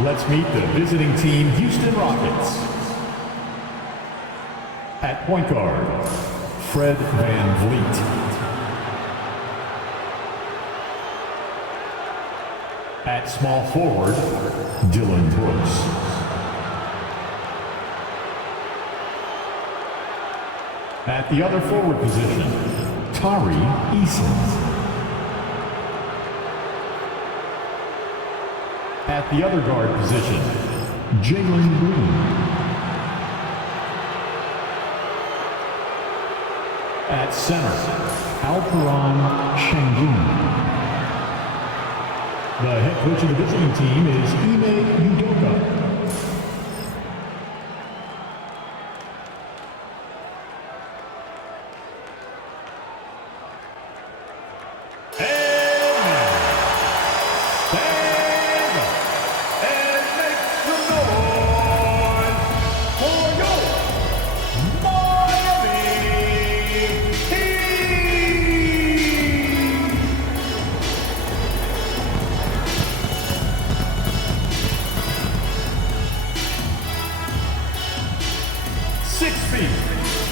Let's meet the visiting team, Houston Rockets. At point guard, Fred VanVleet. At small forward, Dillon Brooks. At the other forward position, Tari Eason. At the other guard position, Jalen Green. At center, Alperen Sengun. The head coach of the visiting team is Ime Udoka.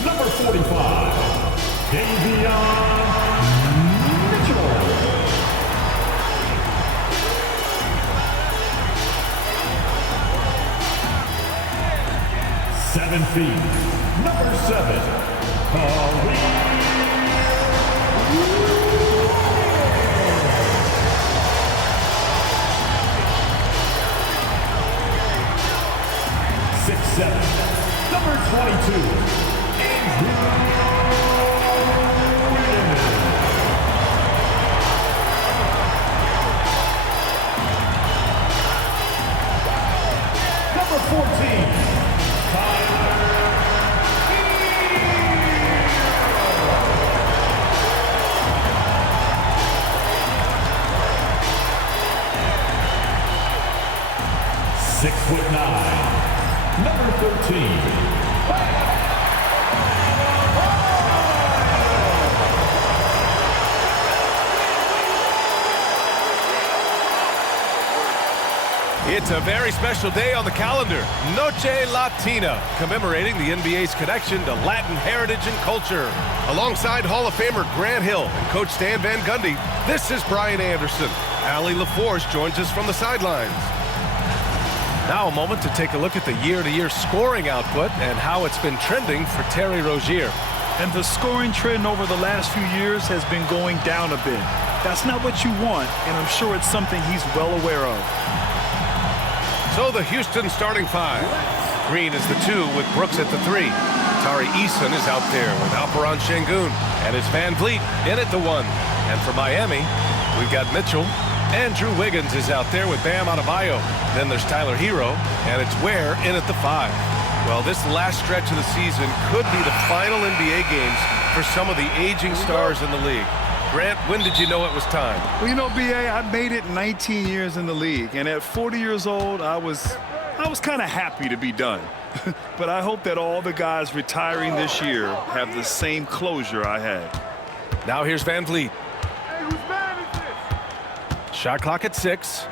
Number 45, Davion Mitchell. 7 feet, number 7, Khalid. 6'7", number 22. Number 14, Tyler Hero. 6'9", number 13. It's a very special day on the calendar, Noche Latina, commemorating the NBA's connection to Latin heritage and culture. Alongside Hall of Famer Grant Hill and Coach Stan Van Gundy, this is Brian Anderson. Allie LaForce joins us from the sidelines. Now a moment to take a look at the year-to-year scoring output and how it's been trending for Terry Rozier. And the scoring trend over the last few years has been going down a bit. That's not what you want, and I'm sure it's something he's well aware of. So the Houston starting five. Green is the 2 with Brooks at the 3. Tari Eason is out there with Alperen Sengun. And it's VanVleet in at the 1. And for Miami, we've got Mitchell. Andrew Wiggins is out there with Bam Adebayo. Then there's Tyler Hero. And it's Ware in at the 5. Well, this last stretch of the season could be the final NBA games for some of the aging stars in the league. Grant, when did you know it was time? Well, you know, B.A., I made it 19 years in the league, and at 40 years old, I was kind of happy to be done. But I hope that all the guys retiring this year have the same closure I had. Now here's VanVleet. Hey, whose man is this? Shot clock at 6.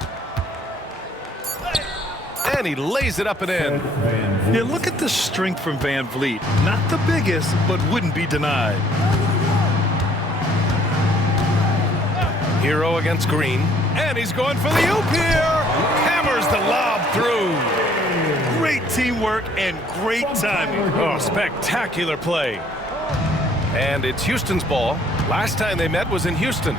And he lays it up and in. Yeah, look at the strength from VanVleet. Not the biggest, but wouldn't be denied. Hero against Green, and he's going for the oop here. Hammers the lob through. Great teamwork and great timing. Oh, spectacular play. And it's Houston's ball. Last time they met was in Houston.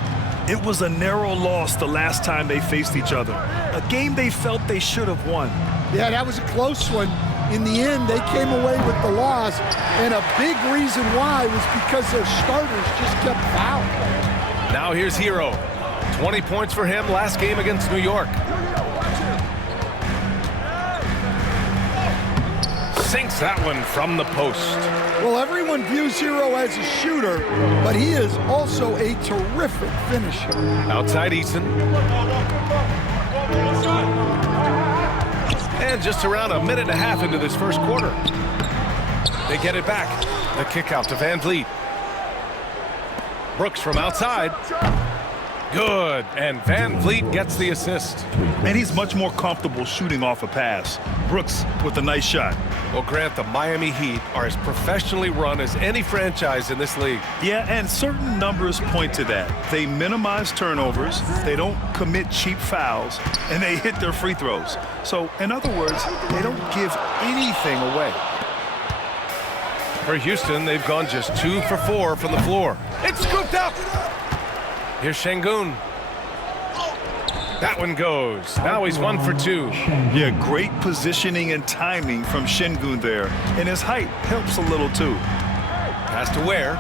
It was a narrow loss the last time they faced each other. A game they felt they should have won. Yeah, that was a close one. In the end, they came away with the loss, and a big reason why was because their starters just kept fouling. Now here's Hero. 20 points for him last game against New York. Sinks that one from the post. Well, everyone views Hero as a shooter, but he is also a terrific finisher. Outside Eason. And just around a minute and a half into this first quarter. They get it back. The kick out to VanVleet. Brooks from outside. Good, and Van Vliet gets the assist. And he's much more comfortable shooting off a pass. Brooks with a nice shot. Well, Grant, the Miami Heat are as professionally run as any franchise in this league. Yeah, and certain numbers point to that. They minimize turnovers, they don't commit cheap fouls, and they hit their free throws. So, in other words, they don't give anything away. For Houston, they've gone just 2 for 4 from the floor. It's scooped up. Here's Şengün. That one goes. Now he's 1 for 2. Yeah, great positioning and timing from Şengün there. And his height helps a little too. Pass to Ware.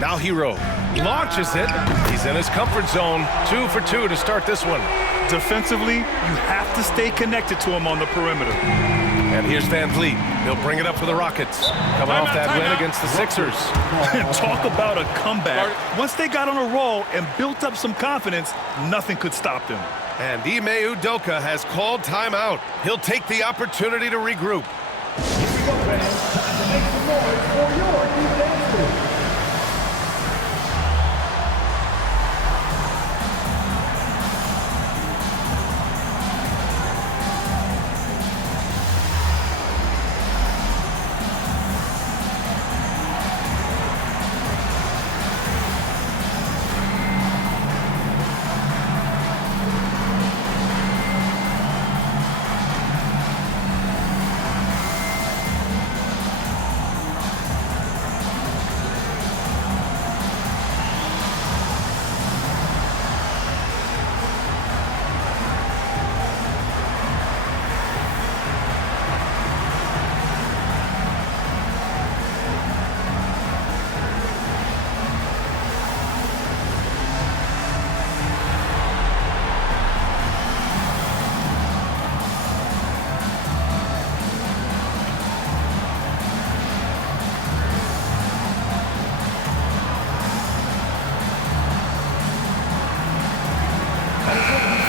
Now Hero launches it. He's in his comfort zone. 2 for 2 to start this one. Defensively, you have to stay connected to him on the perimeter. And here's Van Vliet. He'll bring it up for the Rockets. Coming off that win against the Sixers. Talk about a comeback. Once they got on a roll and built up some confidence, nothing could stop them. And Ime Udoka has called timeout. He'll take the opportunity to regroup.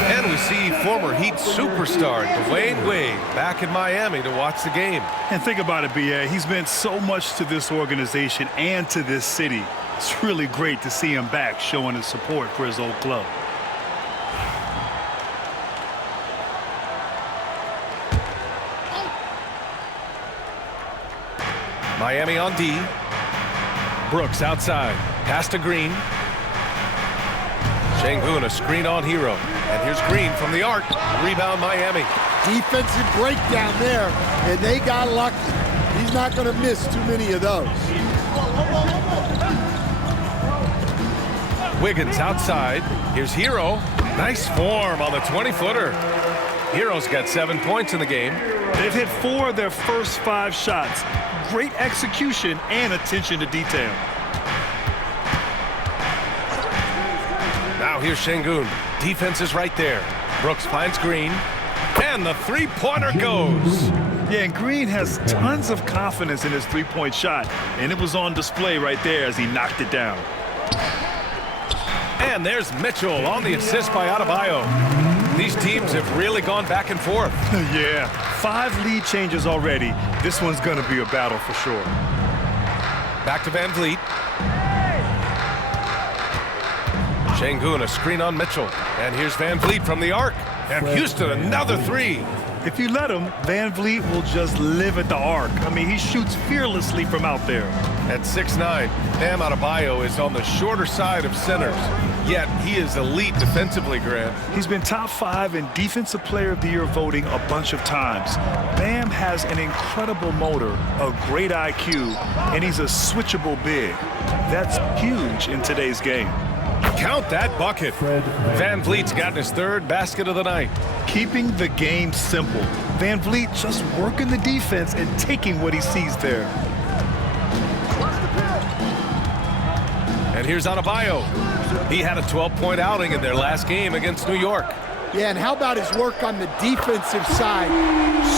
And we see former Heat superstar Dwayne Wade back in Miami to watch the game. And think about it, B.A. He's meant so much to this organization and to this city. It's really great to see him back showing his support for his old club. Miami on D. Brooks outside. Pass to Green. Şengün, a screen on Hero. And here's Green from the arc. Rebound Miami. Defensive breakdown there, and they got lucky. He's not going to miss too many of those. Wiggins outside. Here's Hero. Nice form on the 20-footer. Hero's got 7 points in the game. They've hit 4 of their first 5 shots. Great execution and attention to detail. Now here's Şengün. Defense is right there. Brooks finds Green. And the three-pointer goes. Yeah, and Green has tons of confidence in his three-point shot. And it was on display right there as he knocked it down. And there's Mitchell on the assist by Adebayo. These teams have really gone back and forth. Yeah, 5 lead changes already. This one's going to be a battle for sure. Back to Van Vliet. Şengün, a screen on Mitchell. And here's Van Vliet from the arc. And Houston, another 3. If you let him, Van Vliet will just live at the arc. I mean, he shoots fearlessly from out there. At 6'9", Bam Adebayo is on the shorter side of centers. Yet he is elite defensively, Grant. He's been top 5 in Defensive Player of the Year voting a bunch of times. Bam has an incredible motor, a great IQ, and he's a switchable big. That's huge in today's game. Count that bucket. Van Vliet's gotten his 3rd basket of the night. Keeping the game simple. Van Vliet just working the defense and taking what he sees there. And here's Adebayo. He had a 12-point outing in their last game against New York. Yeah, and how about his work on the defensive side,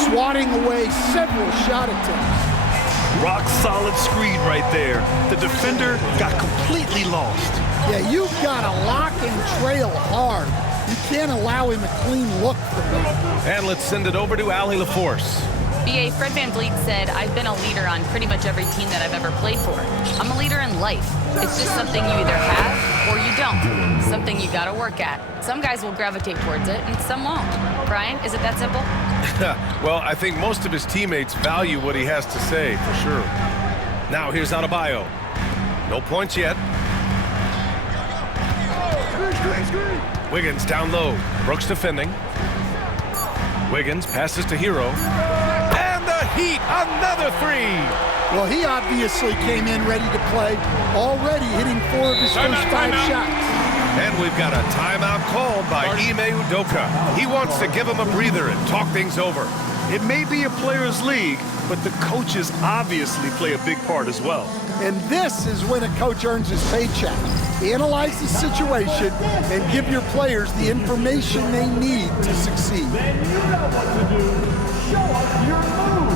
swatting away several shot attempts. Rock solid screen right there. The defender got completely lost. Yeah, you've got to lock and trail hard. You can't allow him a clean look from that. And let's send it over to Allie LaForce. BA, Fred VanVleet said, I've been a leader on pretty much every team that I've ever played for. I'm a leader in life. It's just something you either have or you don't. Something you gotta work at. Some guys will gravitate towards it and some won't. Brian, is it that simple? Well, I think most of his teammates value what he has to say, for sure. Now here's Adebayo. No points yet. Wiggins down low. Brooks defending. Wiggins passes to Hero. And the Heat, another three. Well, he obviously came in ready to play, already hitting 4 of his first 5 shots. And we've got a timeout called by Ime Udoka. He wants to give him a breather and talk things over. It may be a players' league, but the coaches obviously play a big part as well. And this is when a coach earns his paycheck. Analyze the situation and give your players the information they need to succeed. Then you know what to do. Show us your move.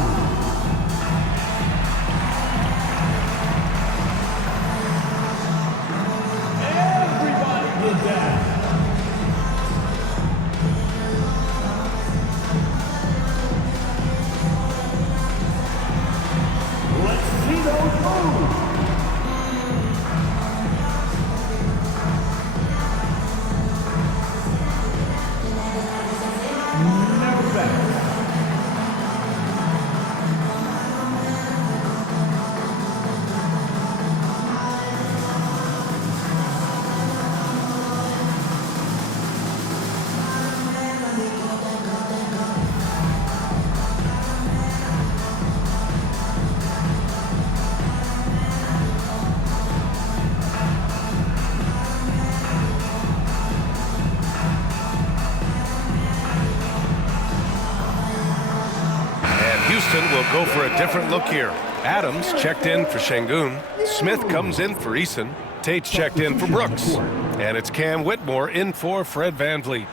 Everybody get down. Let's see those moves. Never back. Houston will go for a different look here. Adams checked in for Şengün. Smith comes in for Eason. Tate's checked in for Brooks. And it's Cam Whitmore in for Fred VanVleet.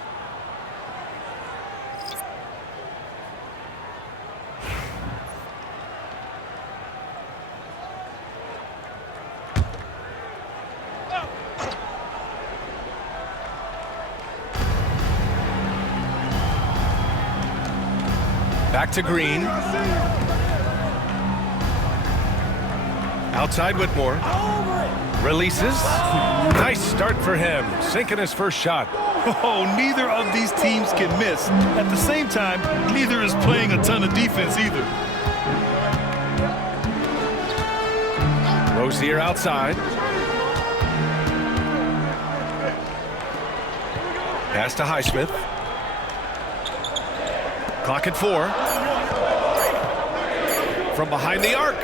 Back to Green. Outside Whitmore. Releases. Nice start for him. Sinking his first shot. Oh, neither of these teams can miss. At the same time, neither is playing a ton of defense either. Rozier outside. Pass to Highsmith. Clock at 4. From behind the arc.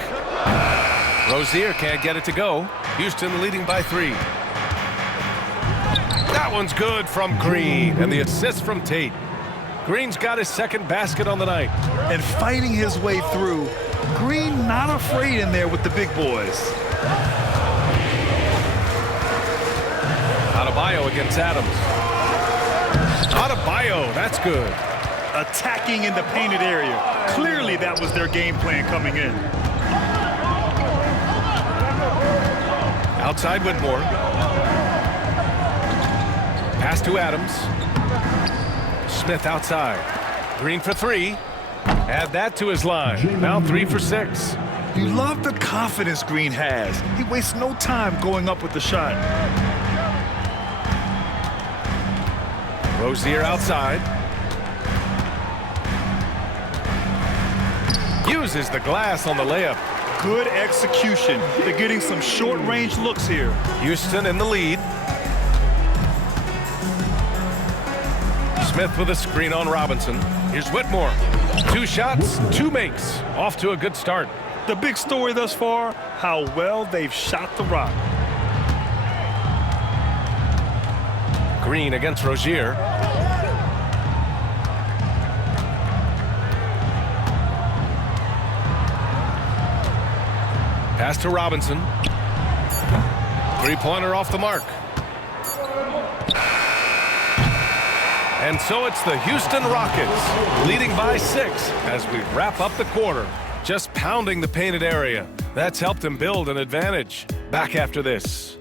Rozier can't get it to go. Houston leading by 3. That one's good from Green. And the assist from Tate. Green's got his second basket on the night. And fighting his way through. Green not afraid in there with the big boys. Adebayo against Adams. Adebayo, that's good. Attacking in the painted area. Clearly that was their game plan coming in. Outside Whitmore. Pass to Adams. Smith outside. Green for 3. Add that to his line. Now 3 for 6. You love the confidence Green has. He wastes no time going up with the shot. Rozier outside. Uses the glass on the layup. Good execution. They're getting some short-range looks here. Houston in the lead. Smith with a screen on Robinson. Here's Whitmore. 2 shots, 2 makes. Off to a good start. The big story thus far, how well they've shot the rock. Green against Rozier. Pass to Robinson. 3-pointer off the mark. And so it's the Houston Rockets leading by 6 as we wrap up the quarter. Just pounding the painted area. That's helped them build an advantage. Back after this.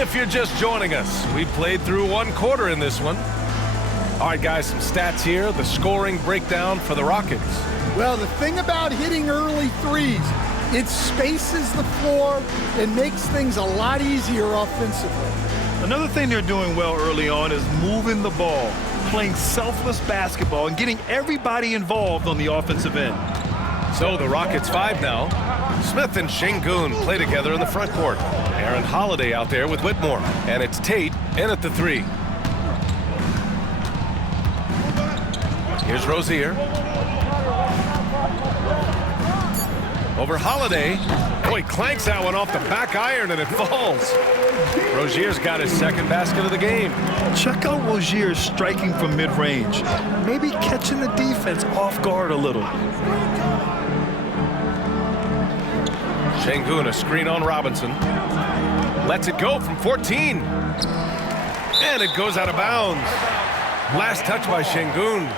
If you're just joining us, we played through one quarter in this one. All right, guys, some stats here. The scoring breakdown for the Rockets. Well, the thing about hitting early threes, it spaces the floor and makes things a lot easier offensively. Another thing they're doing well early on is moving the ball, playing selfless basketball, and getting everybody involved on the offensive end. So the Rockets 5 now. Smith and Şengün play together in the front court. Aaron Holiday out there with Whitmore. And it's Tate in at the 3. Here's Rozier. Over Holiday. Boy, clanks that one off the back iron and it falls. Rozier's got his second basket of the game. Check out Rozier striking from mid-range, maybe catching the defense off guard a little. Şengün, a screen on Robinson. Lets it go from 14. And it goes out of bounds. Last touch by Şengün.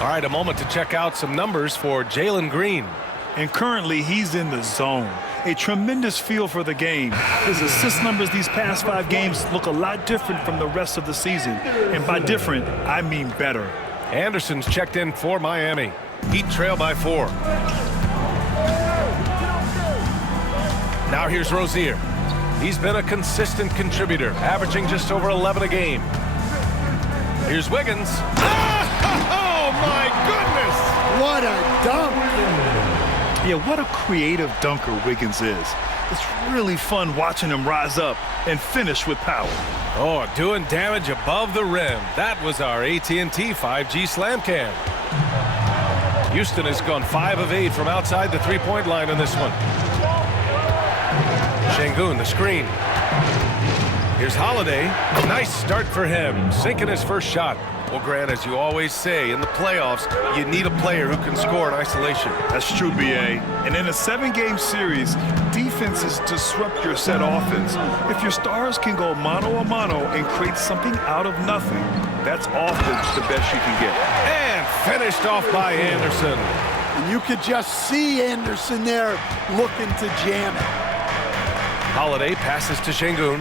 All right, a moment to check out some numbers for Jalen Green. And currently, he's in the zone. A tremendous feel for the game. His assist numbers these past 5 games look a lot different from the rest of the season. And by different, I mean better. Anderson's checked in for Miami. Heat trail by 4. Now here's Rozier. He's been a consistent contributor, averaging just over 11 a game. Here's Wiggins. Oh, my goodness! What a dunk! Yeah, what a creative dunker Wiggins is. It's really fun watching him rise up and finish with power. Oh, doing damage above the rim. That was our AT&T 5G Slam Cam. Houston has gone 5 of 8 from outside the three-point line in this one. Şengün, the screen. Here's Holiday. Nice start for him, sinking his first shot. Well, Grant, as you always say, in the playoffs, you need a player who can score in isolation. That's true, B.A. And in a 7-game series, defenses disrupt your set offense. If your stars can go mano-a-mano and create something out of nothing, that's often the best you can get. And finished off by Anderson. And you could just see Anderson there looking to jam it. Holiday passes to Şengün.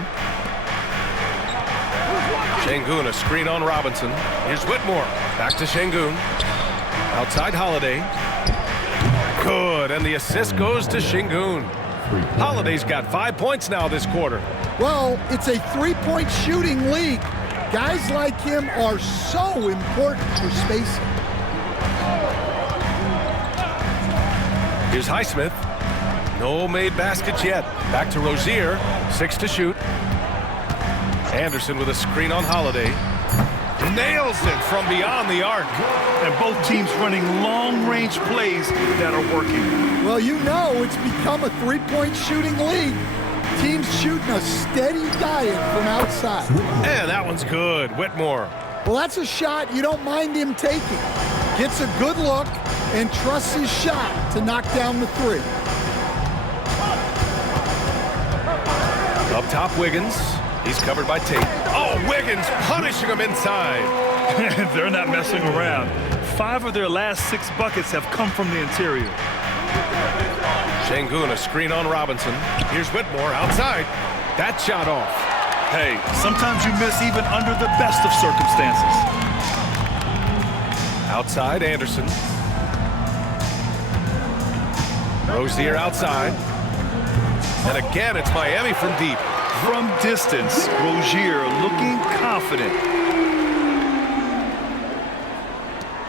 Şengün, a screen on Robinson. Here's Whitmore. Back to Şengün. Outside Holiday. Good, and the assist goes to Şengün. Holiday's got 5 points now this quarter. Well, it's a three-point shooting league. Guys like him are so important for spacing. Here's Highsmith. No made baskets yet. Back to Rozier. 6 to shoot. Anderson with a screen on Holiday. Nails it from beyond the arc. And both teams running long-range plays that are working. Well, you know it's become a three-point shooting league. Teams shooting a steady diet from outside. And that one's good. Whitmore. Well, that's a shot you don't mind him taking. Gets a good look and trusts his shot to knock down the 3. Up top, Wiggins. He's covered by Tate. Oh, Wiggins punishing him inside. They're not messing around. 5 of their last 6 buckets have come from the interior. Şengün, a screen on Robinson. Here's Whitmore outside. That shot off. Hey, sometimes you miss even under the best of circumstances. Outside, Anderson. Rozier outside. And again, it's Miami from deep. From distance, Rozier looking confident.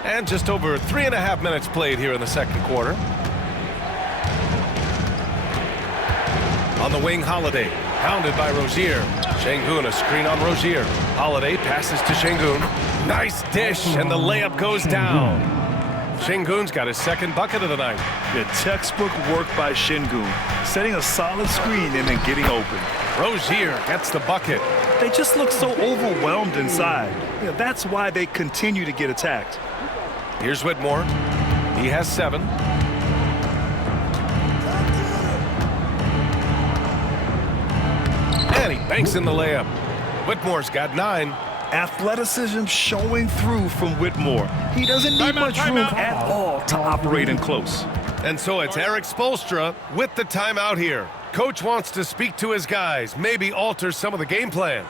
And just over 3.5 minutes played here in the second quarter. On the wing, Holiday. Pounded by Rozier. Şengün, a screen on Rozier. Holiday passes to Şengün. Nice dish, and the layup goes down. Şengün's got his second bucket of the night. The textbook work by Şengün, setting a solid screen and then getting open. Rozier gets the bucket. They just look so overwhelmed inside. Yeah, that's why they continue to get attacked. Here's Whitmore. He has 7. And he banks in the layup. Whitmore's got 9. Athleticism showing through from Whitmore. He doesn't need much room at all to operate in close. And so it's Eric Spoelstra with the timeout here. Coach wants to speak to his guys, maybe alter some of the game plan.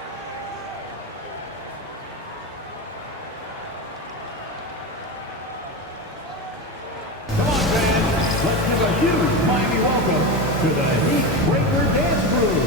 Come on, fans. Let's give a huge Miami welcome to the Heat Breaker Dance Crew.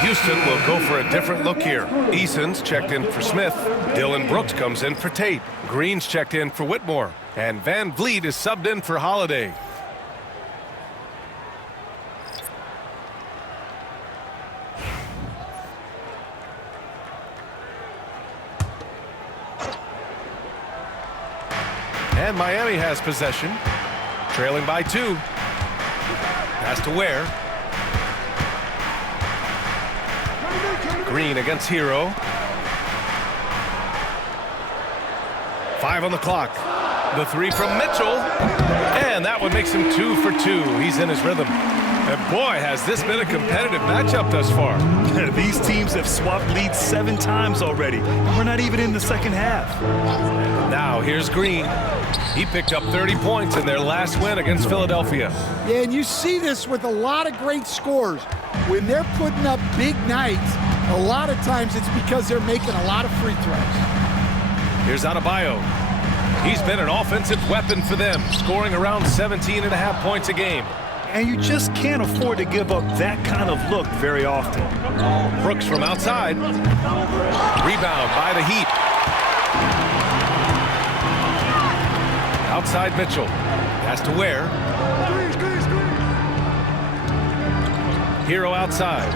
Houston will go for a different look here. Eason's checked in for Smith. Dylan Brooks comes in for Tate. Green's checked in for Whitmore. And Van Vliet is subbed in for Holiday. And Miami has possession. Trailing by 2. Pass to Ware. Green against Hero. 5 on the clock. The 3 from Mitchell. And that one makes him 2 for 2. He's in his rhythm. And boy, has this been a competitive matchup thus far. These teams have swapped leads 7 times already. We're not even in the second half. Now here's Green. He picked up 30 points in their last win against Philadelphia. Yeah, and you see this with a lot of great scores. When they're putting up big nights, a lot of times it's because they're making a lot of free throws. Here's Adebayo. He's been an offensive weapon for them, scoring around 17.5 points a game. And you just can't afford to give up that kind of look very often. Brooks from outside. Rebound by the Heat. Outside Mitchell. Has to Ware. Hero outside.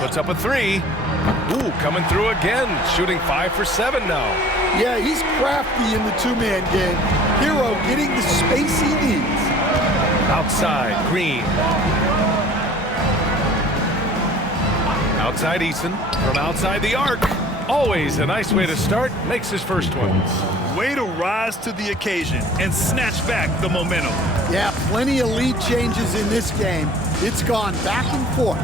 Puts up a 3. Ooh, coming through again. Shooting 5 for 7 now. Yeah, he's crafty in the two-man game. Hero getting the space he needs. Outside, Green. Outside Eason. From outside the arc. Always a nice way to start. Makes his first one. Way to rise to the occasion and snatch back the momentum. Yeah, plenty of lead changes in this game. It's gone back and forth.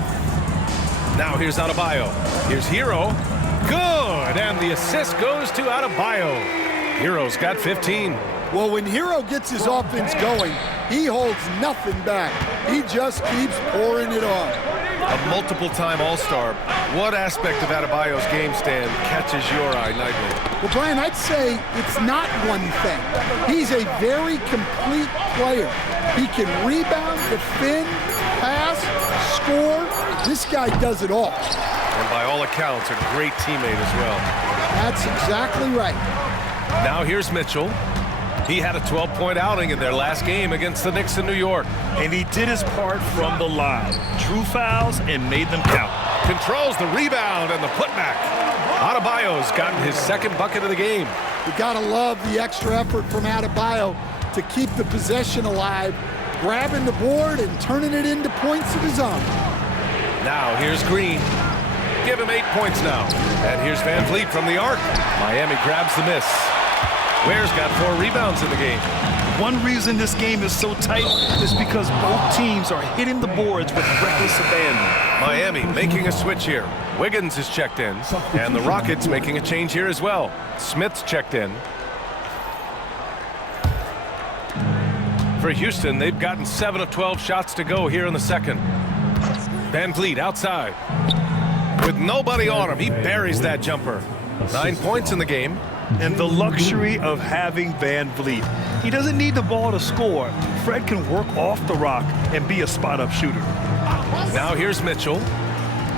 Now here's Adebayo. Here's Hero. Good, and the assist goes to Adebayo. Hero's got 15. Well, when Hero gets his offense going, he holds nothing back. He just keeps pouring it on. A multiple-time All-Star. What aspect of Adebayo's game stand catches your eye nightly? Well, Brian, I'd say it's not one thing. He's a very complete player. He can rebound, defend, pass, score. This guy does it all. And by all accounts, a great teammate as well. That's exactly right. Now here's Mitchell. He had a 12-point outing in their last game against the Knicks in New York. And he did his part from the line. Drew fouls and made them count. Controls the rebound and the putback. Adebayo's gotten his second bucket of the game. You gotta love the extra effort from Adebayo to keep the possession alive, grabbing the board and turning it into points of his own. Now here's Green. Give him 8 points now. And here's Van Vliet from the arc. Miami grabs the miss. Ware's got 4 rebounds in the game. One reason this game is so tight is because both teams are hitting the boards with reckless abandon. Miami making a switch here. Wiggins is checked in, and the Rockets making a change here as well. Smith's checked in. For Houston, they've gotten 7 of 12 shots to go here in the second. Van Vliet outside. With nobody on him, he buries that jumper. 9 points in the game. and the luxury of having Van Vliet. He doesn't need the ball to score. Fred can work off the rock and be a spot-up shooter. Now here's Mitchell.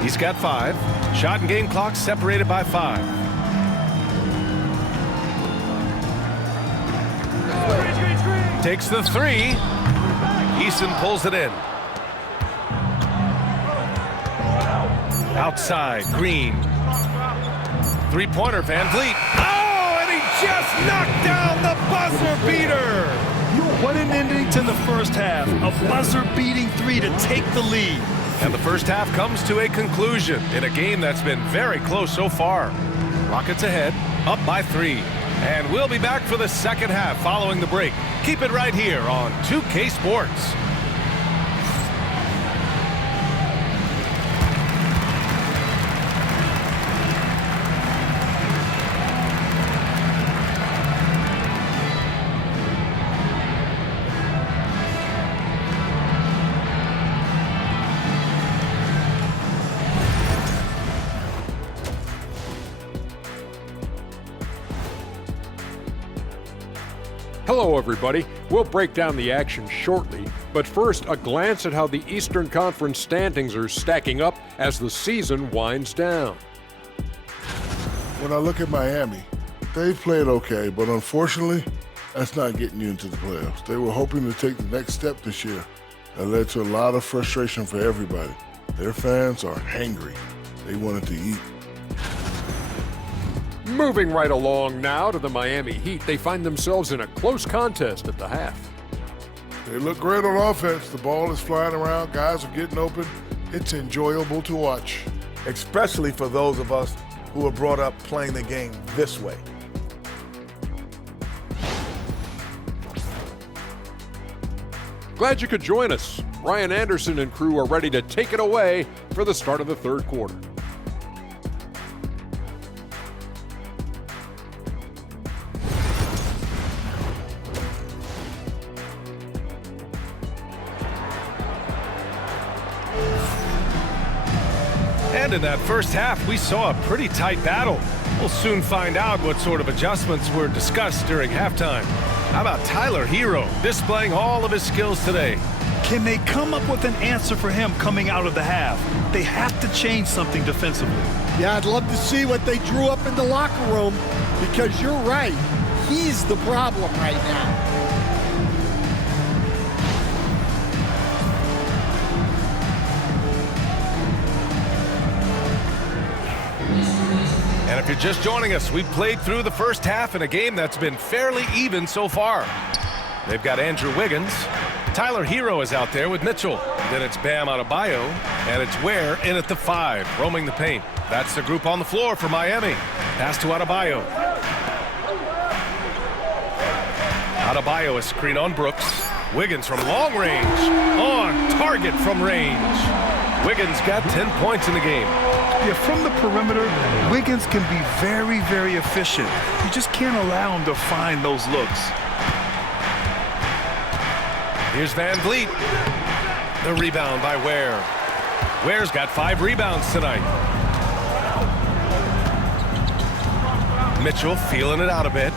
He's got 5. Shot and game clock separated by 5. Takes the 3. Eason pulls it in. Outside, Green. Three-pointer, Van Vliet. Oh, and he just knocked down the buzzer beater. What an ending to the first half. A buzzer-beating 3 to take the lead. And the first half comes to a conclusion in a game that's been very close so far. Rockets ahead, up by 3. And we'll be back for the second half following the break. Keep it right here on 2K Sports. Hello, everybody. We'll break down the action shortly, but first, a glance at how the Eastern Conference standings are stacking up as the season winds down. When I look at Miami, they've played okay, but unfortunately, that's not getting you into the playoffs. They were hoping to take the next step this year. That led to a lot of frustration for everybody. Their fans are hangry. They wanted to eat. Moving right along now to the Miami Heat, they find themselves in a close contest at the half. They look great on offense. The ball is flying around. Guys are getting open. It's enjoyable to watch. Especially for those of us who were brought up playing the game this way. Glad you could join us. Ryan Anderson and crew are ready to take it away for the start of the third quarter. And in that first half, we saw a pretty tight battle. We'll soon find out what sort of adjustments were discussed during halftime. How about Tyler Hero displaying all of his skills today? Can they come up with an answer for him coming out of the half? They have to change something defensively. Yeah, I'd love to see what they drew up in the locker room, because you're right. He's the problem right now. And if you're just joining us, we've played through the first half in a game that's been fairly even so far. They've got Andrew Wiggins. Tyler Hero is out there with Mitchell. Then it's Bam Adebayo, and it's Ware in at the 5, roaming the paint. That's the group on the floor for Miami. Pass to Adebayo. Adebayo, a screen on Brooks. Wiggins from long range. On target from range. Wiggins got 10 points in the game. Yeah, from the perimeter, Wiggins can be very, very efficient. You just can't allow him to find those looks. Here's Van Vliet. The rebound by Ware. Ware's got 5 rebounds tonight. Mitchell feeling it out a bit.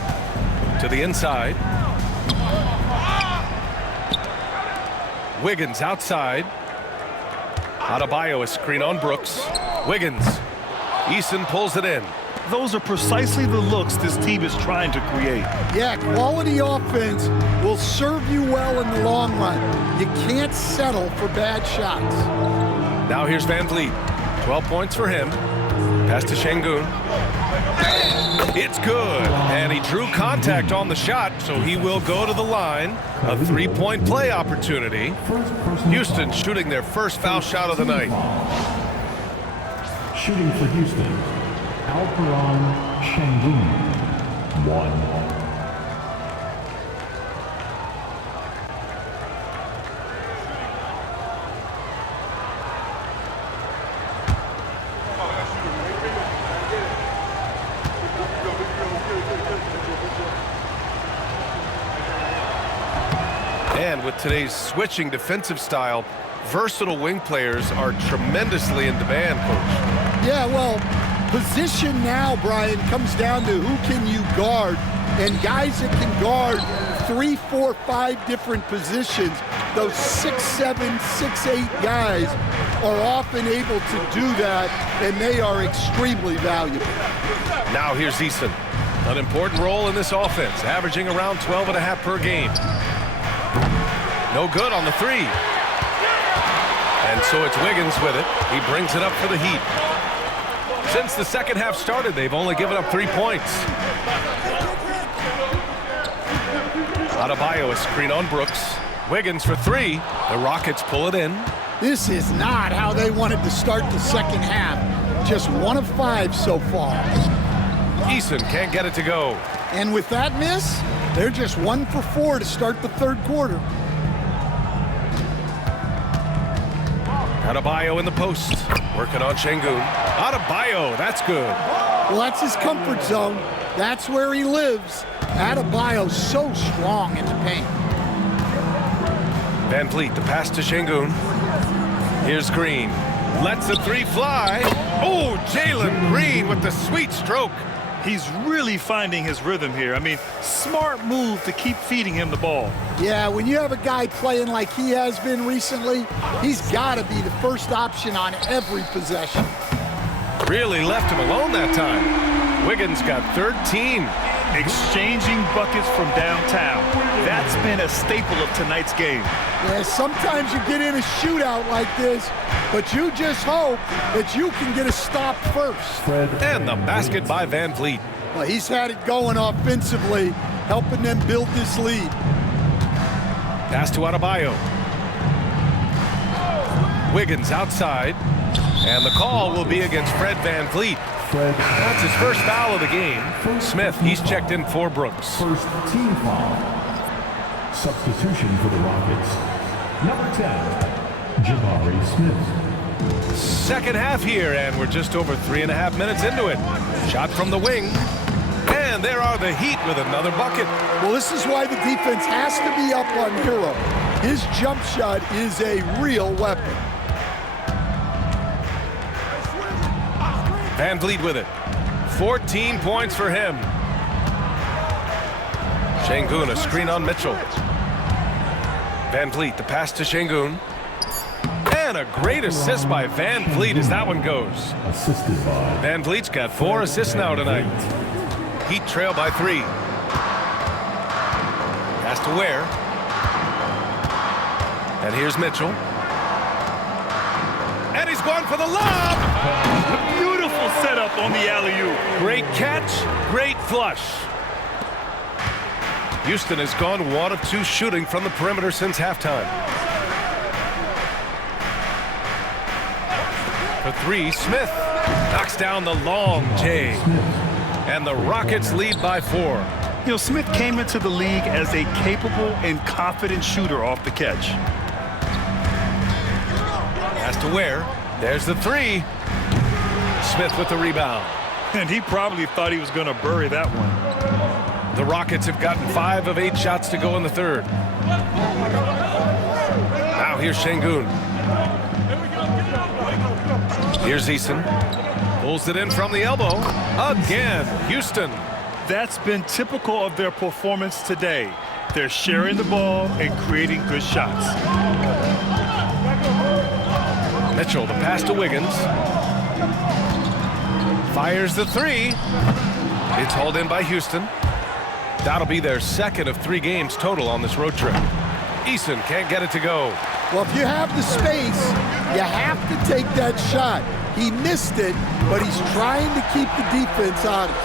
To the inside. Wiggins outside. Adebayo, a screen on Brooks. Wiggins. Eason pulls it in. Those are precisely the looks this team is trying to create. Yeah, quality offense will serve you well in the long run. You can't settle for bad shots. Now here's Van Vliet. 12 points for him. Pass to Şengün. It's good. And he drew contact on the shot, so he will go to the line. A 3-point play opportunity. Houston shooting their first foul shot of the night. Shooting for Houston, Alperen Şengün, 1. And with today's switching defensive style, versatile wing players are tremendously in demand, Coach. Yeah, well, Position now, Brian, comes down to who can you guard. And guys that can guard 3, 4, 5 different positions, those 6'7", 6'8" guys are often able to do that, and they are extremely valuable. Now here's Eason. An important role in this offense, averaging around 12.5 per game. No good on the three. And so it's Wiggins with it. He brings it up for the Heat. Since the second half started, they've only given up 3 points. Adebayo, a screen on Brooks. Wiggins for 3. The Rockets pull it in. This is not how they wanted to start the second half. Just 1 of 5 so far. Eason can't get it to go. And with that miss, they're just 1 for 4 to start the third quarter. Adebayo in the post, working on Şengün. Adebayo, that's good. Well, that's his comfort zone. That's where he lives. Adebayo's so strong in the paint. Van Vliet, the pass to Şengün. Here's Green. Lets the 3 fly. Oh, Jalen Green with the sweet stroke. He's really finding his rhythm here. I mean, smart move to keep feeding him the ball. Yeah, when you have a guy playing like he has been recently, he's got to be the first option on every possession. Really left him alone that time. Wiggins got 13. Exchanging buckets from downtown. That's been a staple of tonight's game. Yeah, sometimes you get in a shootout like this, but you just hope that you can get a stop first. And the basket by Van Vliet. Well, he's had it going offensively, helping them build this lead. Pass to Adebayo. Wiggins outside. And the call will be against Fred Van Vliet. That's his first foul of the game. Smith, he's checked in for Brooks. First team foul. Substitution for the Rockets. Number 10, Jabari Smith. Second half here, and we're just over 3.5 minutes into it. Shot from the wing. And there are the Heat with another bucket. Well, this is why the defense has to be up on Hero. His jump shot is a real weapon. Van Vliet with it. 14 points for him. Şengün, a screen on Mitchell. Van Vliet, the pass to Şengün. And a great assist by Van Vliet as that one goes. Assisted by Van Vliet's got 4 assists now tonight. Heat trail by 3. Pass to Ware. And here's Mitchell. And he's going for the lob. Beautiful setup on the alley-oop. Great catch, great flush. Houston has gone 1 of 2 shooting from the perimeter since halftime. For 3, Smith knocks down the long J. And the Rockets lead by 4. You know, Smith came into the league as a capable and confident shooter off the catch. Pass to Ware. There's the 3. Smith with the rebound. And he probably thought he was going to bury that one. The Rockets have gotten 5 of 8 shots to go in the third. Now here's Şengün. Here's Eason. Pulls it in from the elbow. Again, Houston. That's been typical of their performance today. They're sharing the ball and creating good shots. Mitchell, the pass to Wiggins. Fires the 3. It's hauled in by Houston. That'll be their second of 3 games total on this road trip. Eason can't get it to go. Well, if you have the space, you have to take that shot. He missed it, but he's trying to keep the defense honest.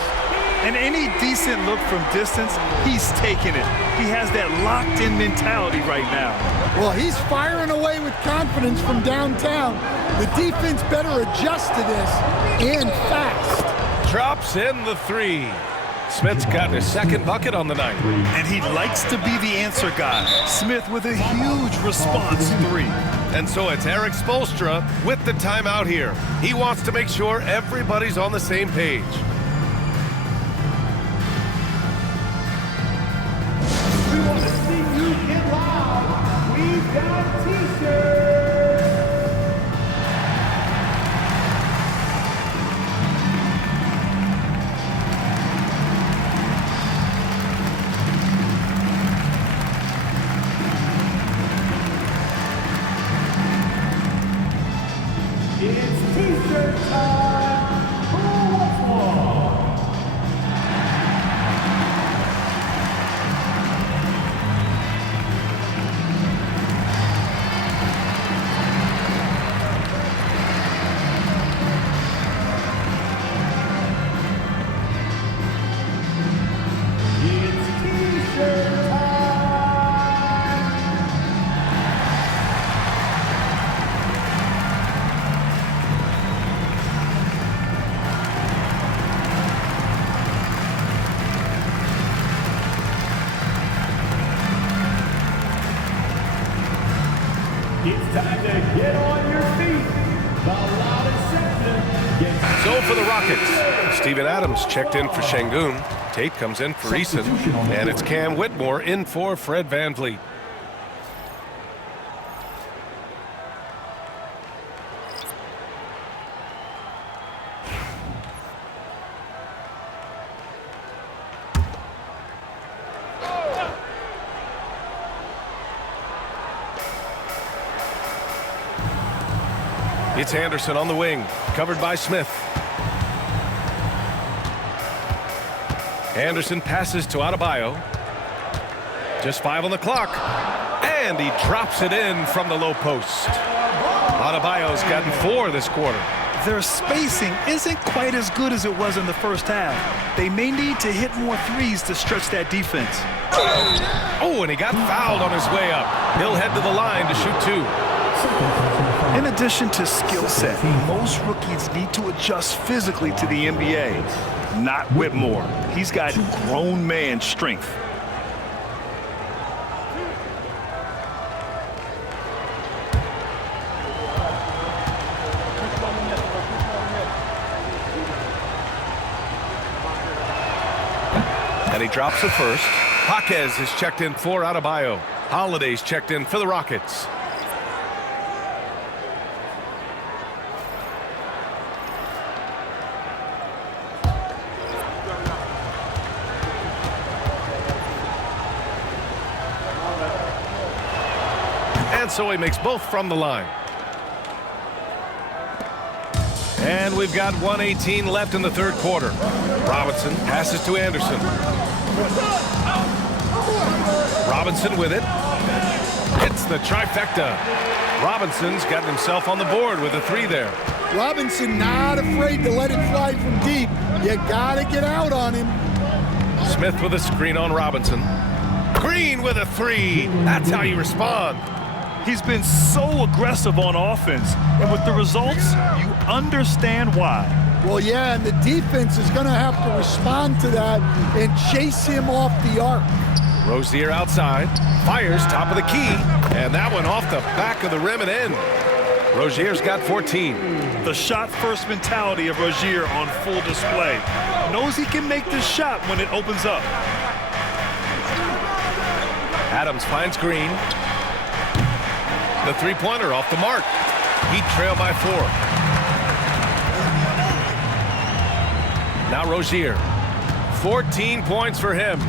And any decent look from distance, he's taking it. He has that locked-in mentality right now. Well, he's firing away with confidence from downtown. The defense better adjust to this, and fast. Drops in the 3. Smith's got his second bucket on the night. And he likes to be the answer guy. Smith with a huge response 3. And so it's Erik Spoelstra with the timeout here. He wants to make sure everybody's on the same page. We want to see you get loud. We've got t-shirts. Rockets. Steven Adams checked in for Şengün. Tate comes in for Eason. And it's Cam Whitmore in for Fred VanVleet. It's Anderson on the wing, covered by Smith. Anderson passes to Adebayo. Just 5 on the clock. And he drops it in from the low post. Adebayo's gotten 4 this quarter. Their spacing isn't quite as good as it was in the first half. They may need to hit more threes to stretch that defense. Oh, and he got fouled on his way up. He'll head to the line to shoot 2. In addition to skill set, most rookies need to adjust physically to the NBA. Not Whitmore. He's got grown man strength. And he drops it first. Jaquez is checked in for Adebayo. Holiday's checked in for the Rockets. And so he makes both from the line. And we've got 1:18 left in the third quarter. Robinson passes to Anderson. Robinson with it. It's the trifecta. Robinson's gotten himself on the board with a 3 there. Robinson not afraid to let it fly from deep. You gotta get out on him. Smith with a screen on Robinson. Green with a 3. That's how you respond. He's been so aggressive on offense, and with the results, you understand why. Well, yeah, and the defense is going to have to respond to that and chase him off the arc. Rozier outside, fires top of the key, and that one off the back of the rim and in. Rozier's got 14. The shot-first mentality of Rozier on full display. Knows he can make this shot when it opens up. Adams finds Green. The three-pointer off the mark. Heat trail by 4. Now Rozier. 14 points for him.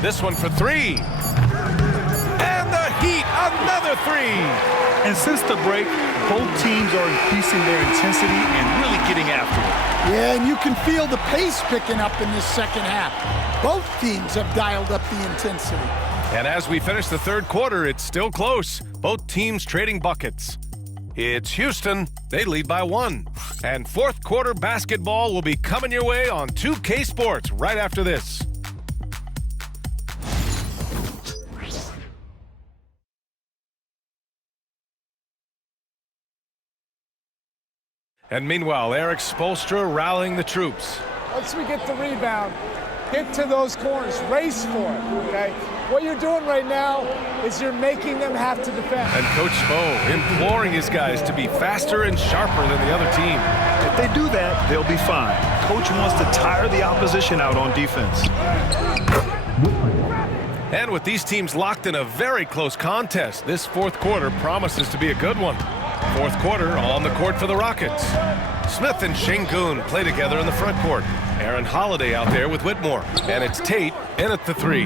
This one for 3. And the Heat, another 3. And since the break, both teams are increasing their intensity and really getting after it. Yeah, and you can feel the pace picking up in this second half. Both teams have dialed up the intensity. And as we finish the third quarter, it's still close. Both teams trading buckets. It's Houston. They lead by 1. And fourth quarter basketball will be coming your way on 2K Sports right after this. And meanwhile, Eric Spoelstra rallying the troops. Once we get the rebound, get to those corners, race for it, okay? What you're doing right now is you're making them have to defend. And Coach Spo imploring his guys to be faster and sharper than the other team. If they do that, they'll be fine. Coach wants to tire the opposition out on defense. And with these teams locked in a very close contest, this fourth quarter promises to be a good one. Fourth quarter on the court for the Rockets. Smith and Şengün play together in the front court. Aaron Holiday out there with Whitmore. And it's Tate in at the 3.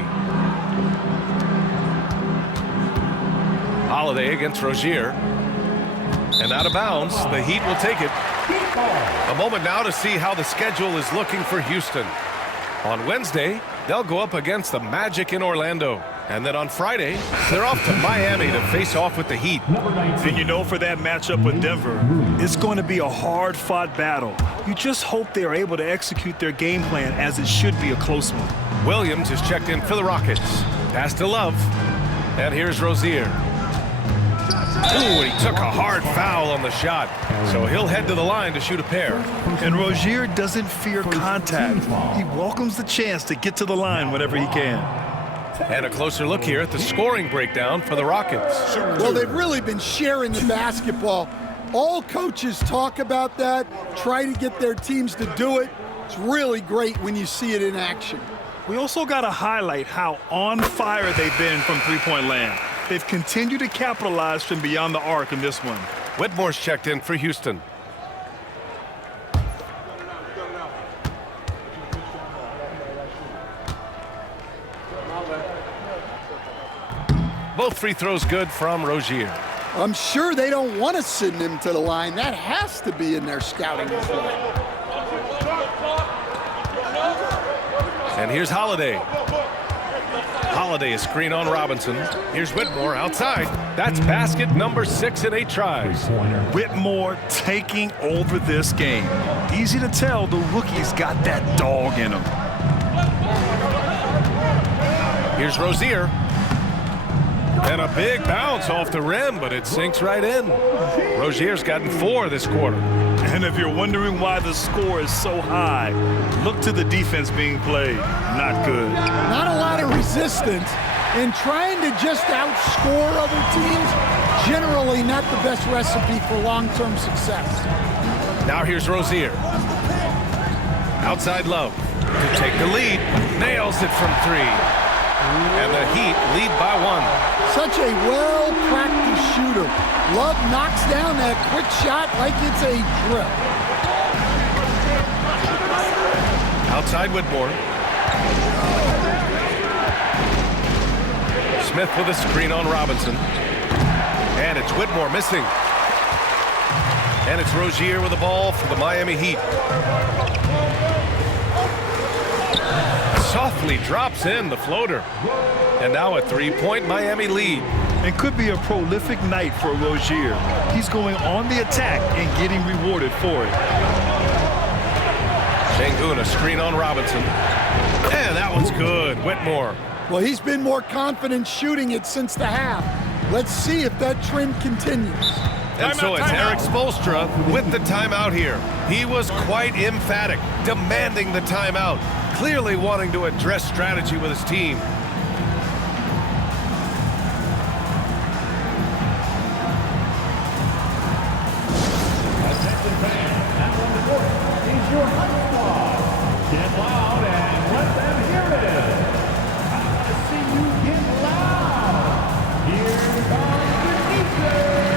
Holiday against Rozier. And out of bounds, the Heat will take it. A moment now to see how the schedule is looking for Houston. On Wednesday, they'll go up against the Magic in Orlando. And then on Friday, they're off to Miami to face off with the Heat. And you know, for that matchup with Denver, it's going to be a hard-fought battle. You just hope they are able to execute their game plan, as it should be a close one. Williams is checked in for the Rockets. Pass to Love. And here's Rozier. Ooh, and he took a hard foul on the shot. So he'll head to the line to shoot a pair. And Rozier doesn't fear contact. He welcomes the chance to get to the line whenever he can. And a closer look here at the scoring breakdown for the Rockets. Well, they've really been sharing the basketball. All coaches talk about that, try to get their teams to do it. It's really great when you see it in action. We also got to highlight how on fire they've been from three-point land. They've continued to capitalize from beyond the arc in this one. Whitmore's checked in for Houston. Both free throws good from Rozier. I'm sure they don't want to send him to the line. That has to be in their scouting report. And here's Holiday. Holiday, a screen on Robinson. Here's Whitmore outside. That's basket number 6 in 8 tries. Whitmore taking over this game. Easy to tell the rookie's got that dog in him. Here's Rozier. And a big bounce off the rim, but it sinks right in. Rozier's gotten 4 this quarter. And if you're wondering why the score is so high, look to the defense being played. Not good. Not a lot of resistance, and trying to just outscore other teams, generally not the best recipe for long-term success. Now here's Rozier. Outside Love to take the lead. Nails it from 3. And the Heat lead by 1. Such a well-practiced shooter. Love knocks down that quick shot like it's a drill. Outside Whitmore. Smith with a screen on Robinson. And it's Whitmore missing. And it's Rozier with the ball for the Miami Heat. Softly drops in the floater. And now a 3-point Miami lead. It could be a prolific night for Rozier. He's going on the attack and getting rewarded for it. Şengün, a screen on Robinson. And that one's good. Whitmore. Well, he's been more confident shooting it since the half. Let's see if that trend continues. And so it's Erik Spoelstra with the timeout here. He was quite emphatic, demanding the timeout, clearly wanting to address strategy with his team. Attention fans, and on the court is your high squad. Get loud and let them hear it. I want to see you get loud. Here comes the Eastern.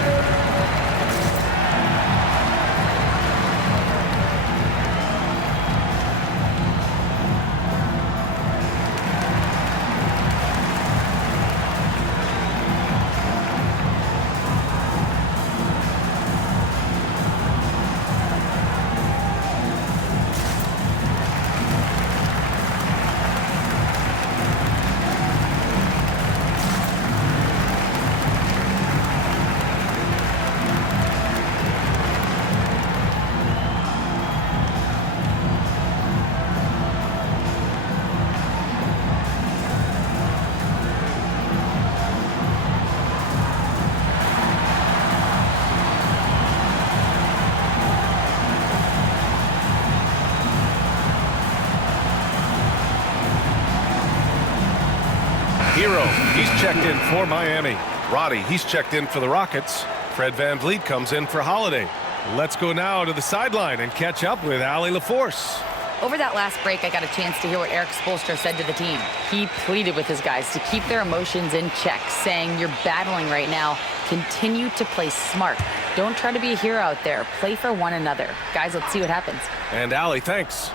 Hero, he's checked in for Miami. Roddy, he's checked in for the Rockets. Fred VanVleet comes in for Holiday. Let's go now to the sideline and catch up with Allie LaForce. Over that last break, I got a chance to hear what Erik Spoelstra said to the team. He pleaded with his guys to keep their emotions in check, saying, "You're battling right now. Continue to play smart. Don't try to be a hero out there. Play for one another." Guys, let's see what happens. And Allie, thanks.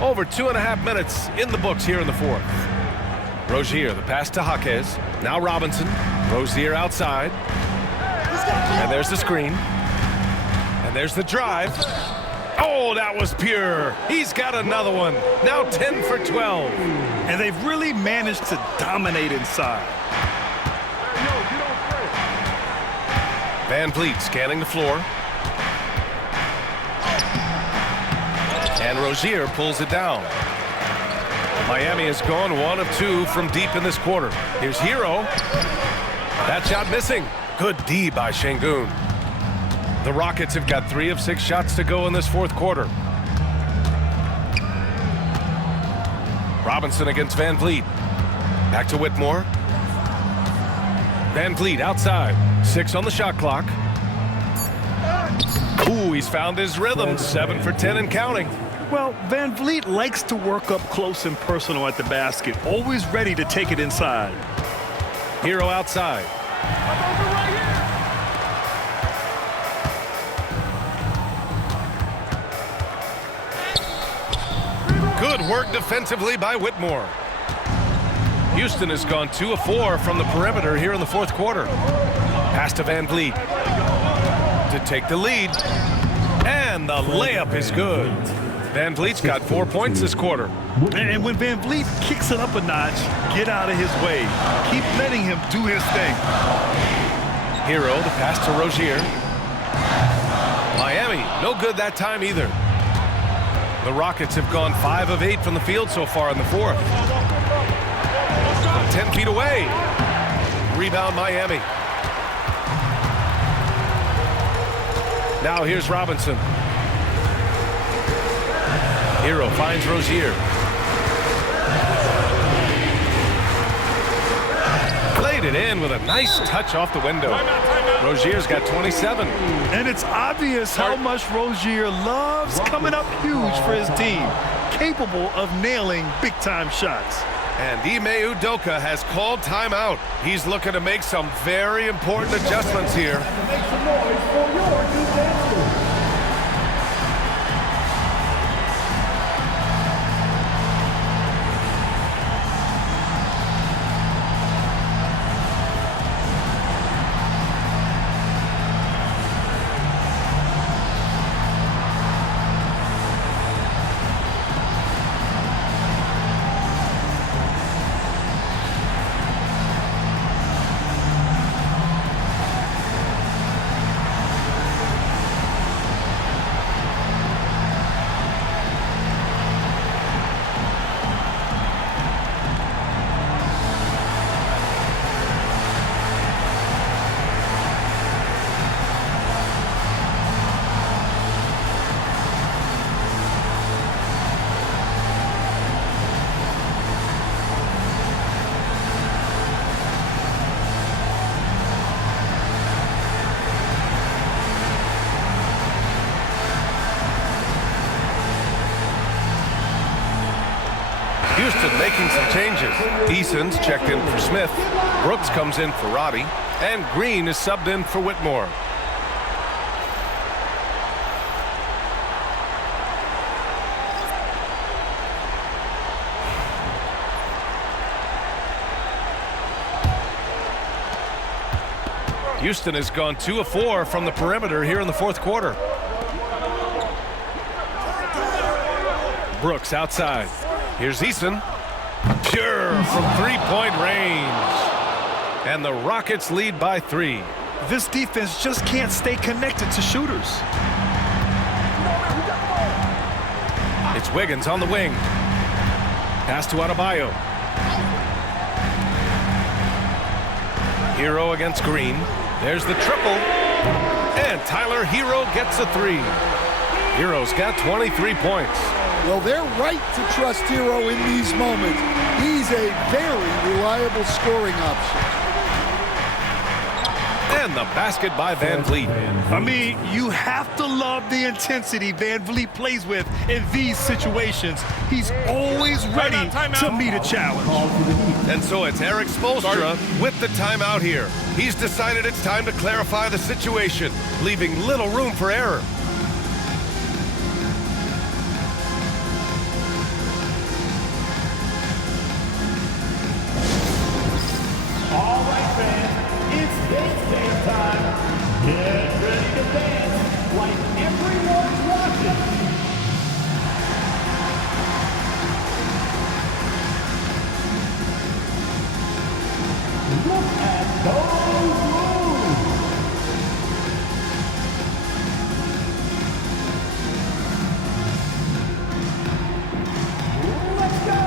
Over 2.5 minutes in the books here in the fourth. Rozier, the pass to Jaquez. Now Robinson. Rozier outside. And there's the screen. And there's the drive. Oh, that was pure. He's got another one. Now 10 for 12. And they've really managed to dominate inside. VanVleet scanning the floor. And Rozier pulls it down. Miami has gone 1 of 2 from deep in this quarter. Here's Hero. That shot missing. Good D by Şengün. The Rockets have got 3 of 6 shots to go in this fourth quarter. Robinson against VanVleet. Back to Whitmore. Van Vliet outside. 6 on the shot clock. Ooh, he's found his rhythm. 7 for 10 and counting. Well, Van Vliet likes to work up close and personal at the basket, always ready to take it inside. Hero outside. Good work defensively by Whitmore. Houston has gone 2 of 4 from the perimeter here in the fourth quarter. Pass to Van Vliet to take the lead. And the layup is good. Van Vliet's got 4 points this quarter. And when Van Vliet kicks it up a notch, get out of his way. Keep letting him do his thing. Hero, the pass to Rozier. Miami, no good that time either. The Rockets have gone 5 of 8 from the field so far in the fourth. 10 feet away. Rebound Miami. Now here's Robinson. Hero finds Rozier. Played it in with a nice touch off the window. Rozier's got 27. And it's obvious how much Rozier loves coming up huge for his team. Capable of nailing big-time shots. And Ime Udoka has called timeout. He's looking to make some very important adjustments here. Make some noise for your new dancer. Houston making some changes. Eason's checked in for Smith. Brooks comes in for Roddy. And Green is subbed in for Whitmore. Houston has gone 2 of 4 from the perimeter here in the fourth quarter. Brooks outside. Here's Eason. Pure from three-point range. And the Rockets lead by 3. This defense just can't stay connected to shooters. It's Wiggins on the wing. Pass to Adebayo. Hero against Green. There's the triple. And Tyler Hero gets a 3. Hero's got 23 points. Well, they're right to trust Hero in these moments. He's a very reliable scoring option. And the basket by Van Vliet. I mean, you have to love the intensity Van Vliet plays with in these situations. He's always ready to meet a challenge. And so it's Eric Spoelstra with the timeout here. He's decided it's time to clarify the situation, leaving little room for error. All right, fans, it's dance time. Get ready to dance like everyone's watching. Look at those moves. Let's go.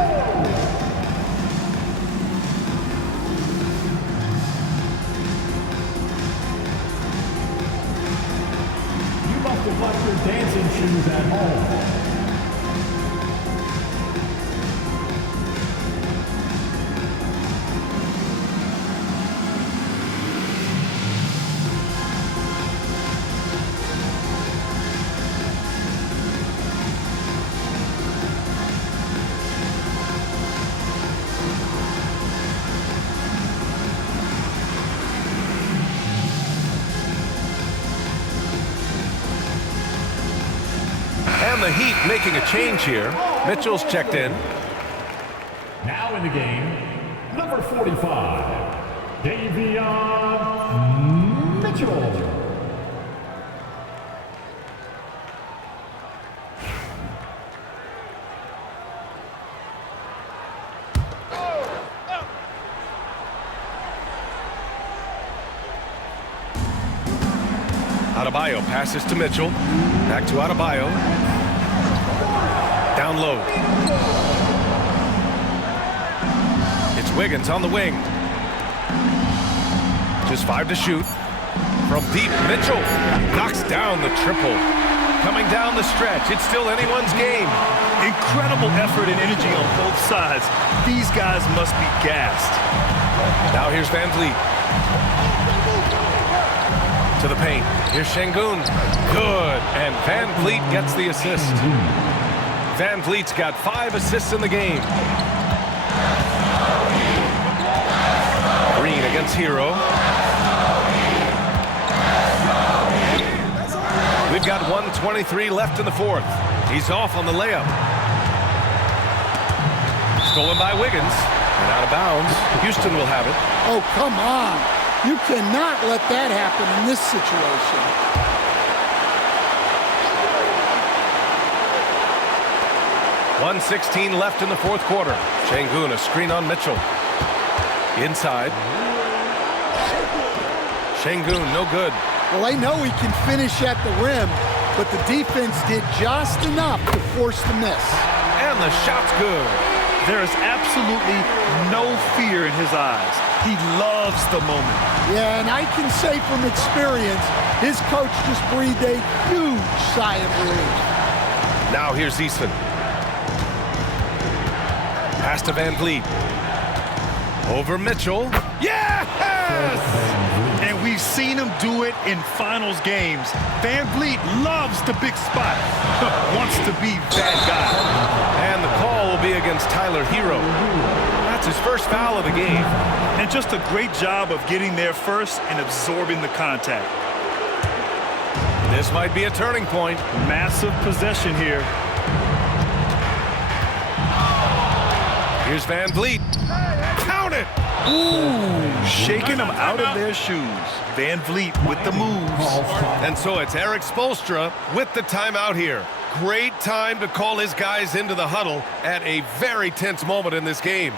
You must have left your dancing shoes at home. And the Heat making a change here. Mitchell's checked in. Now in the game, number 45, Davion Mitchell. Adebayo passes to Mitchell. Back to Adebayo. Down low. It's Wiggins on the wing. Just 5 to shoot. From deep, Mitchell knocks down the triple. Coming down the stretch, it's still anyone's game. Incredible effort and energy on both sides. These guys must be gassed. Now here's Van Vliet. To the paint. Here's Şengün. Good. And Van Vliet gets the assist. Van Vliet's got 5 assists in the game. Green against Hero. We've got 1:23 left in the fourth. He's off on the layup. Stolen by Wiggins. And out of bounds. Houston will have it. Oh, come on. You cannot let that happen in this situation. .116 left in the fourth quarter. Şengün, a screen on Mitchell. Inside. Şengün, no good. Well, I know he can finish at the rim, but the defense did just enough to force the miss. And the shot's good. There is absolutely no fear in his eyes. He loves the moment. Yeah, and I can say from experience, his coach just breathed a huge sigh of relief. Now here's Eason. Pass to Van Vliet. Over Mitchell. Yes! And we've seen him do it in finals games. Van Vliet loves the big spot. Wants to be that guy. And the call will be against Tyler Hero. That's his first foul of the game. And just a great job of getting there first and absorbing the contact. This might be a turning point. Massive possession here. Here's Van Vliet. Count it! Ooh, shaking them out of their shoes. Van Vliet with the moves. And so it's Erik Spoelstra with the timeout here. Great time to call his guys into the huddle at a very tense moment in this game.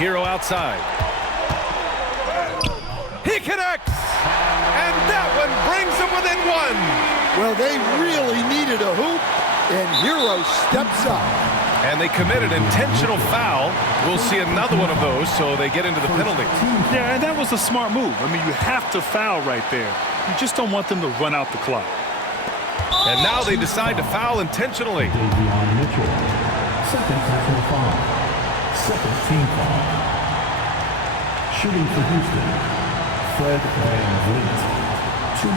Hero outside. He connects! And that one brings them within one. Well, they really needed a hoop, and Hero steps up. And they committed intentional foul. We'll see another one of those, so they get into the penalty. Yeah, and that was a smart move. I mean, you have to foul right there. You just don't want them to run out the clock. And now they decide to foul intentionally. Davion Mitchell, second personal foul. Second team foul. Shooting for Houston, Fred VanVleet, 2.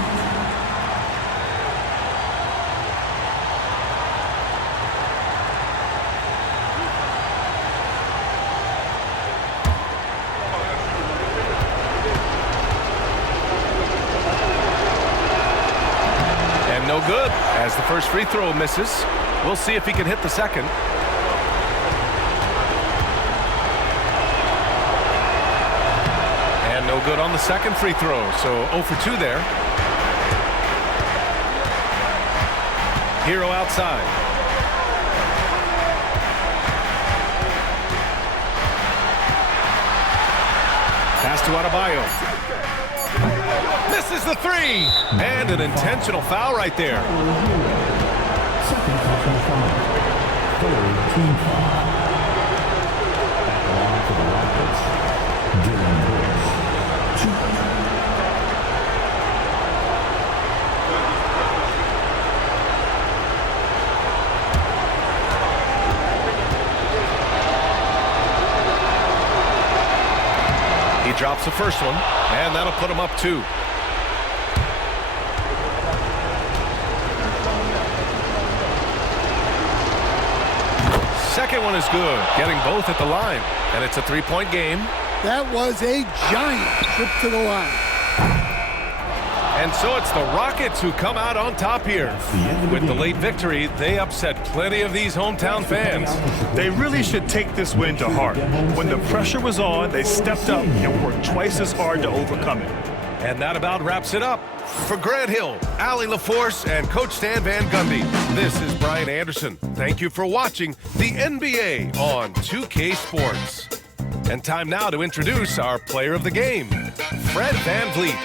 No good, as the first free throw misses. We'll see if he can hit the second. And no good on the second free throw, so 0 for 2 there. Hero outside. Pass to Adebayo. Misses the three, and an intentional foul right there. Second personal foul. Third team foul. Back along for the Rockets, Dylan Brooks, 2. He drops the first one, and that'll put him up 2. Second one is good, getting both at the line, and it's a 3-point game. That was a giant trip to the line. And so it's the Rockets who come out on top here. With the late victory, they upset plenty of these hometown fans. They really should take this win to heart. When the pressure was on, they stepped up and worked twice as hard to overcome it. And that about wraps it up. For Grant Hill, Allie LaForce, and Coach Stan Van Gundy, this is Brian Anderson. Thank you for watching the NBA on 2K Sports. And time now to introduce our player of the game, Fred VanVleet.